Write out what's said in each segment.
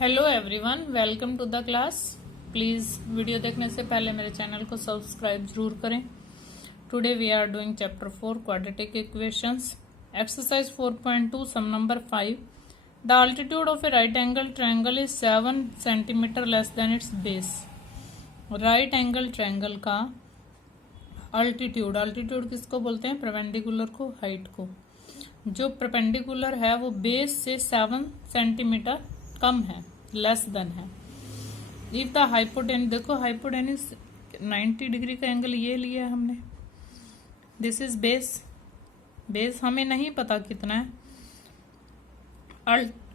Hello everyone, welcome to the class. Please video देखने से पहले मेरे चैनल को सब्सक्राइब जरूर करें। Today we are doing chapter 4 quadratic equations, exercise 4.2 sum number 5। The altitude of a right angle triangle is 7 centimetre less than its base. Right angle triangle का altitude किसको बोलते हैं? परपेंडिकुलर को, हाइट को। जो परपेंडिकुलर है वो बेस से 7 सेंटीमीटर कम है, लेस देन है। इफ द हाइपोटेन्यूस, देखो हाइपोटेन्यूस 90 डिग्री का एंगल ये लिया है हमने। दिस इज बेस हमें नहीं पता कितना है।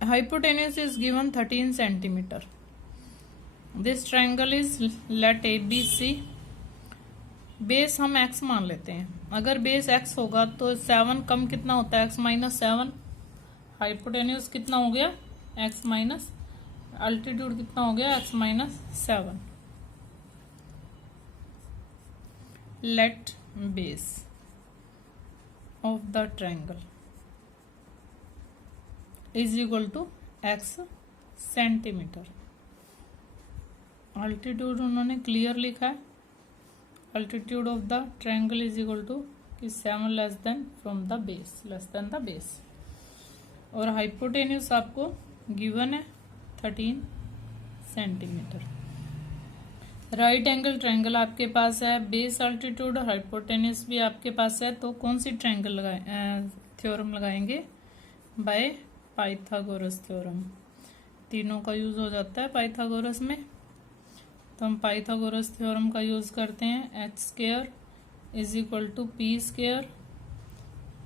Hypotenuse is given 13 centimetre. This triangle is let ABC। Base हम x मान लेते हैं। अगर बेस x होगा तो 7 कम कितना होता है? x minus 7। हाइपोटेन्यूस कितना हो गया? x माइनस, अल्टीट्यूड कितना हो गया? x minus 7। Let base of the triangle is equal to x centimetre. Altitude उन्होंने क्लियर लिखा है। Altitude of the triangle is equal to 7 less than from the base, less than the base. और hypotenuse आपको given है 13 centimetre. Right angle triangle आपके पास है, base altitude और hypotenuse भी आपके पास है। तो कौन सी ट्रायंगल थ्योरम लगाएंगे? By Pythagoras theorem. तीनों का यूज हो जाता है पाइथागोरस में। तो हम पाइथागोरस थ्योरम का यूज करते हैं। h square is equal to p square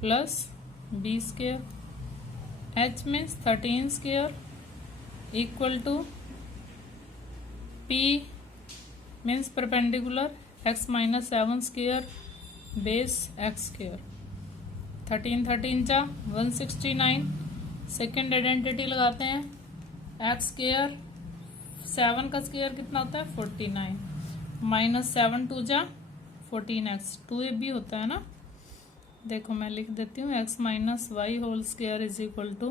plus b square. h means 13 square equal to p means perpendicular x minus 7 square base x square. 13 जा 169। सेकेंड आइडेंटिटी लगाते हैं। x स्क्वायर 7 का square कितना होता है? 49 माइनस 7 2 जा 14x। 2ab होता है ना। देखो मैं लिख देती हूँ। x minus y whole square is equal to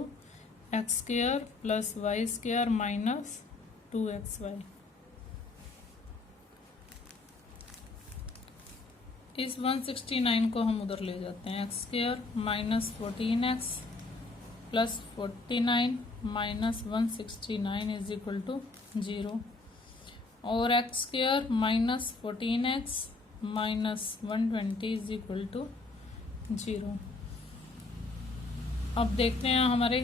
x square plus y square minus 2xy। इस 169 को हम उधर ले जाते हैं। X square minus 14x plus 49 minus 169 is equal to 0। और x square minus 14x minus 120 is equal to 0। अब देखते हैं हमारे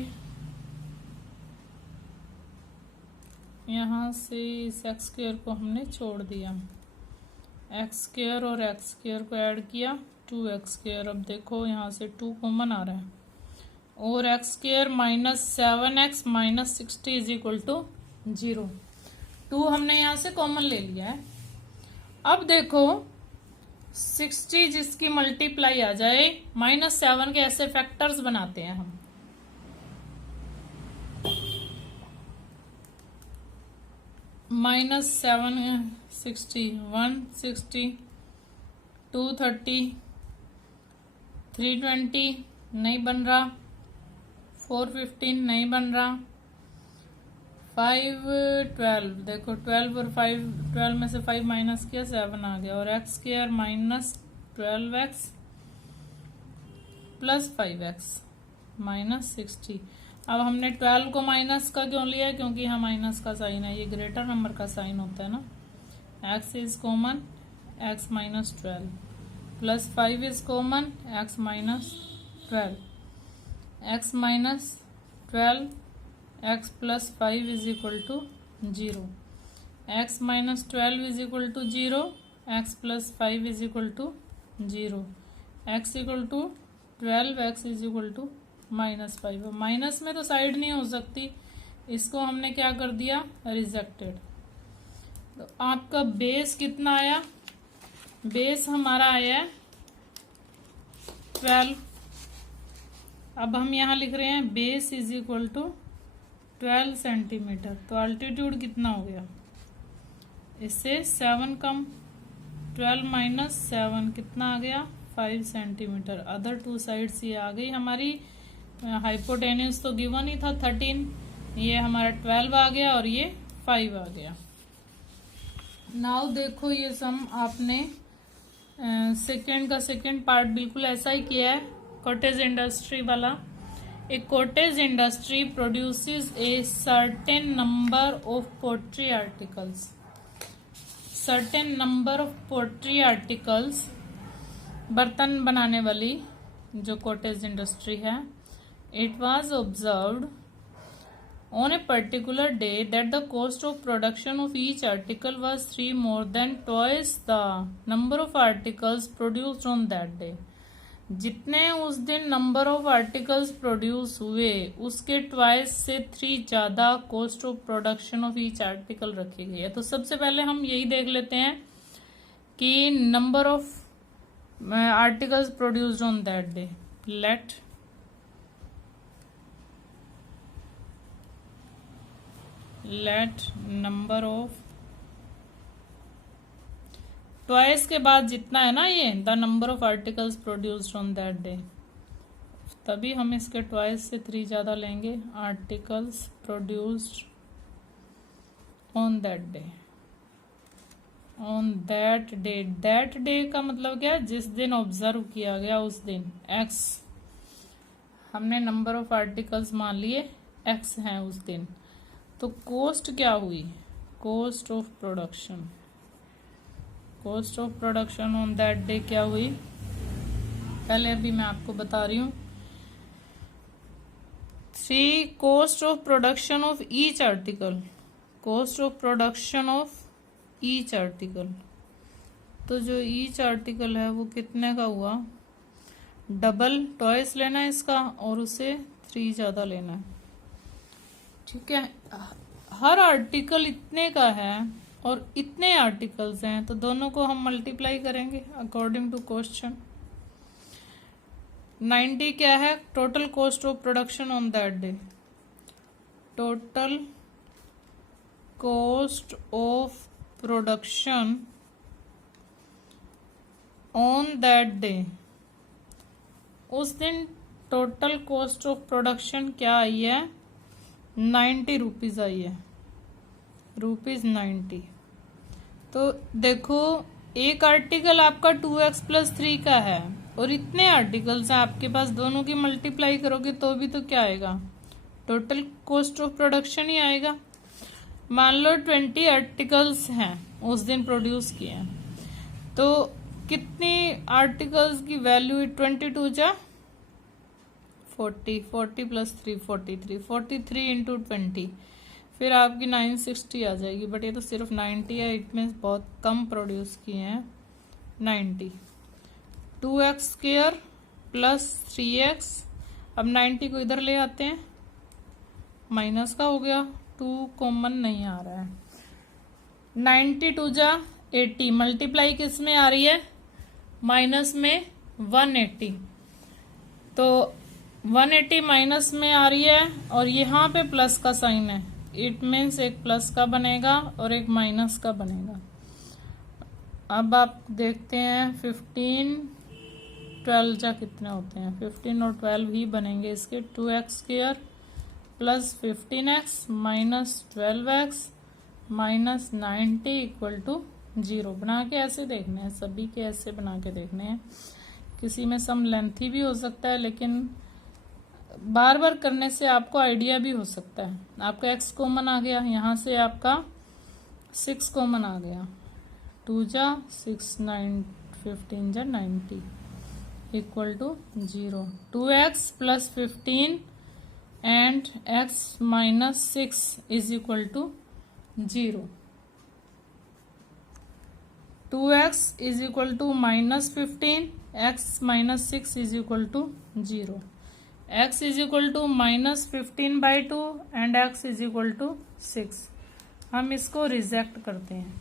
यहाँ से इस एक्स स्क्वायर को हमने छोड़ दिया। एक्स स्क्वायर और एक्स स्क्वायर को ऐड किया 2x स्क्वायर। अब देखो यहाँ से 2 कॉमन आ रहा है। और x square minus 7x minus 60 is equal to 0। 2 हमने यहाँ से कॉमन ले लिया है। अब देखो 60 जिसकी मल्टीप्लाई आ जाए, माइनस 7 के ऐसे फैक्टर्स बनाते हैं हम। माइनस 7 60 160 230 320 नहीं बन रहा। 415 नहीं बन रहा। 5 12, देखो 12 और 5, 12 में से 5 माइनस किया 7 आ गया। और x square minus 12x plus 5x minus 60। अब हमने 12 को माइनस का क्यों लिया? क्योंकि यहाँ माइनस का साइन है, ये ग्रेटर नंबर का साइन होता है ना। x is common, x minus 12 plus 5 is common, x minus 12। x minus 12 x plus 5 is equal to 0। x minus 12 is equal to 0, x plus 5 is equal to 0। x equal to 12, x is equal to minus 5। Minus में तो side नहीं हो सकती, इसको हमने क्या कर दिया? रिजेक्टेड। तो आपका बेस कितना आया? बेस हमारा आया है 12। अब हम यहाँ लिख रहे हैं base is equal to 12 centimetre. तो अल्टीट्यूड कितना हो गया? इससे 7 कम, 12 माइनस 7 कितना आ गया? 5 सेंटीमीटर। अदर 2 साइड्स ये आ गई हमारी। हाइपोटेन्यूस तो गिवन ही था 13, ये हमारा 12 आ गया और ये 5 आ गया। नाउ देखो ये सम आपने सेकेंड का सेकेंड पार्ट बिल्कुल ऐसा ही किया है, कॉटेज इंडस्ट्री वाला। A cottage industry produces a certain number of pottery articles. Certain number of pottery articles, बर्तन बनाने वाली जो कॉटेज इंडस्ट्री है। It was observed on a particular day that the cost of production of each article was 3 more than twice the number of articles produced on that day। जितने उस दिन number of articles produce हुए उसके twice से 3 ज्यादा cost of production of each article रखी गई है। तो सबसे पहले हम यही देख लेते हैं कि number of articles produced on that day. Let number of, twice के बाद जितना है ना ये the number of articles produced on that day, तभी हम इसके ट्वाइस से 3 ज्यादा लेंगे। Articles produced on that day, on that day. That day का मतलब क्या है? जिस दिन ऑब्जर्व किया गया उस दिन। एक्स हमने नंबर ऑफ आर्टिकल्स मान लिए एक्स हैं उस दिन। तो कॉस्ट क्या हुई? Cost of production, cost of production on that day क्या हुई? पहले अभी मैं आपको बता रही हूँ। 3 cost of production of each article, cost of production of each article. तो जो ईच आर्टिकल है वो कितने का हुआ? डबल टॉइस लेना है इसका और उसे 3 ज्यादा लेना है। ठीक है, हर आर्टिकल इतने का है और इतने आर्टिकल्स हैं तो दोनों को हम मल्टीप्लाई करेंगे अकॉर्डिंग टू क्वेश्चन। 90 क्या है? Total cost of production on that day. Total cost of production on that day, उस दिन टोटल कॉस्ट ऑफ प्रोडक्शन क्या आई है? 90 रुपीज आई है, ₹90। तो देखो एक आर्टिकल आपका 2x + 3 का है और इतने आर्टिकल्स हैं आपके पास, दोनों की मल्टीप्लाई करोगे तो भी तो क्या आएगा? टोटल कॉस्ट ऑफ प्रोडक्शन ही आएगा। मान लो 20 आर्टिकल्स हैं उस दिन प्रोड्यूस किए हैं, तो कितनी आर्टिकल्स की वैल्यू? 22 जा 40, 40 + 3 43, 43 × 20, फिर आपकी 960 आ जाएगी। बट ये तो सिर्फ 90 है, इट मीन्स बहुत कम प्रोड्यूस किए हैं। 90 2x² + 3x। अब 90 को इधर ले आते हैं, माइनस का हो गया, 2 कॉमन नहीं आ रहा है। 92 जा 80, मल्टीप्लाई किस में आ रही है? माइनस में 180। तो 180 माइनस में आ रही है और यहाँ पे प्लस का साइन है, इट मीन्स एक प्लस का बनेगा और एक माइनस का बनेगा। अब आप देखते हैं 15 12 जा कितने होते हैं? 15 और 12 ही बनेंगे इसके। 2x² + 15x - 12x - 90 = 0। बना के ऐसे देखने हैं, सभी के ऐसे बना के देखने हैं। किसी में सम लेंथी भी हो सकता है, लेकिन बार बार करने से आपको आइडिया भी हो सकता है। आपका x कॉमन आ गया, यहाँ से आपका 6 कॉमन आ गया। 2 जा 6 9 15 जा 90 = 0। 2x + 15 and x - 6 = 0। 2x = -15, x - 6 = 0। x = -15/2 and x = 6। हम इसको रिजेक्ट करते हैं,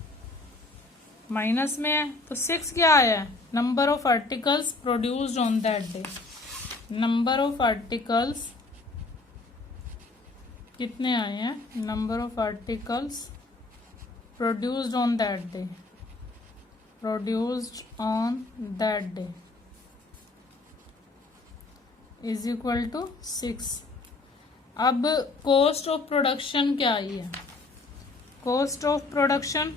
माइनस में है तो 6 क्या आया है? Number of articles produced on that day. Number of articles कितने आए हैं? Number of articles produced on that day, produced on that day = 6। अब कॉस्ट ऑफ प्रोडक्शन क्या आई है? कॉस्ट ऑफ प्रोडक्शन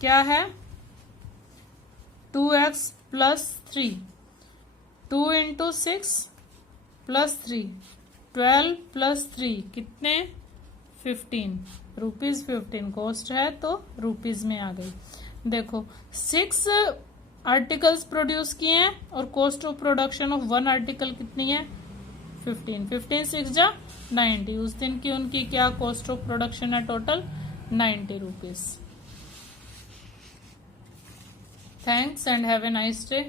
क्या है? 2x plus 3, 2 into 6 plus 3, 12 plus 3 कितने? 15 rupees. 15 cost है तो रुपीज में आ गई। देखो 6 आर्टिकल्स प्रोड्यूस किए हैं और cost of production of 1 article कितनी है? 15। 15 6 जा 90। उस दिन की उनकी क्या कॉस्ट ऑफ प्रोडक्शन है? Total 90 rupees. Thanks and have a nice day.